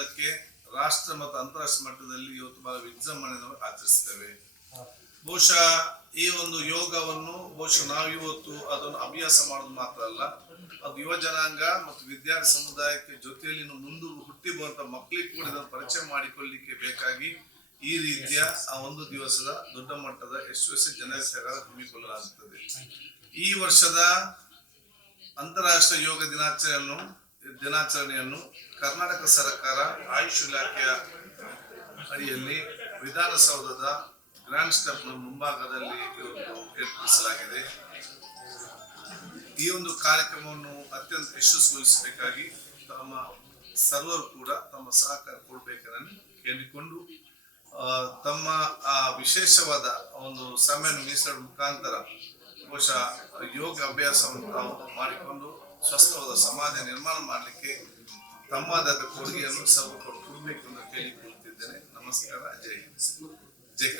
ಮುಂದಕ್ಕೆ ರಾಷ್ಟ್ರ ಮತ್ತು ಅಂತಾರಾಷ್ಟ್ರೀಯ ಮಟ್ಟದಲ್ಲಿ ಇವತ್ತು ಬಹಳ ವಿಜೃಂಭಣೆಯನ್ನು ಆಚರಿಸ್ತೇವೆ. ಬಹುಶಃ ಈ ಒಂದು ಯೋಗವನ್ನು ನಾವು ಇವತ್ತು ಅದನ್ನು ಅಭ್ಯಾಸ ಮಾಡೋದು ಮಾತ್ರ ಅಲ್ಲ, ಅದು ಯುವ ಜನಾಂಗ ಮತ್ತು ವಿದ್ಯಾರ್ಥಿ ಸಮುದಾಯಕ್ಕೆ ಜೊತೆಯಲ್ಲಿ ಮುಂದೆ ಹುಟ್ಟಿ ಬರುವಂತ ಮಕ್ಕಳಿಗೆ ಕೂಡ ಇದನ್ನು ಪರಿಚಯ ಮಾಡಿಕೊಳ್ಳಲಿಕ್ಕೆ ಬೇಕಾಗಿ ಈ ರೀತಿಯ ಆ ಒಂದು ದಿವಸದ ದೊಡ್ಡ ಮಟ್ಟದ ಯಶಸ್ವಿ ಜನಸೇವೆ ಹಮ್ಮಿಕೊಳ್ಳಲಾಗುತ್ತದೆ. ಈ ವರ್ಷದ ಅಂತಾರಾಷ್ಟ್ರೀಯ ಯೋಗ ದಿನಾಚರಣೆಯನ್ನು ಕರ್ನಾಟಕ ಸರ್ಕಾರ ಆಯುಷ್ ಇಲಾಖೆಯ ಅಡಿಯಲ್ಲಿ ವಿಧಾನಸೌಧದ ಗ್ರ್ಯಾಂಡ್ ಸ್ಟೆಪ್ ಮುಂಭಾಗದಲ್ಲಿ ಏರ್ಪಡಿಸಲಾಗಿದೆ. ಈ ಒಂದು ಕಾರ್ಯಕ್ರಮವನ್ನು ಅತ್ಯಂತ ಯಶಸ್ವಿಗೊಳಿಸಬೇಕಾಗಿ ತಮ್ಮ ಸರ್ವರು ಕೂಡ ತಮ್ಮ ಸಹಕಾರ ಕೊಡಬೇಕೆಂದು ಕೇಳಿಕೊಂಡು ತಮ್ಮ ಆ ವಿಶೇಷವಾದ ಒಂದು ಸಮಯವನ್ನು ಮೀಸಲು ಮುಖಾಂತರ ಬಹುಶಃ ಯೋಗ ಅಭ್ಯಾಸವನ್ನು ತಾವು ಮಾಡಿಕೊಂಡು ಸ್ವಸ್ಥವಾದ ಸಮಾಜ ನಿರ್ಮಾಣ ಮಾಡಲಿಕ್ಕೆ ತಮ್ಮದಾದ ಕೊಡುಗೆಯನ್ನು ಸರ್ವರು ಕೊಡಬೇಕು ಎಂದು ಕೇಳಿಕೊಳ್ಳುತ್ತಿದ್ದೇನೆ. ನಮಸ್ಕಾರ. ಜೈ ಹಿಂದ್. ಜೈ ಕರ್ನಾಟಕ.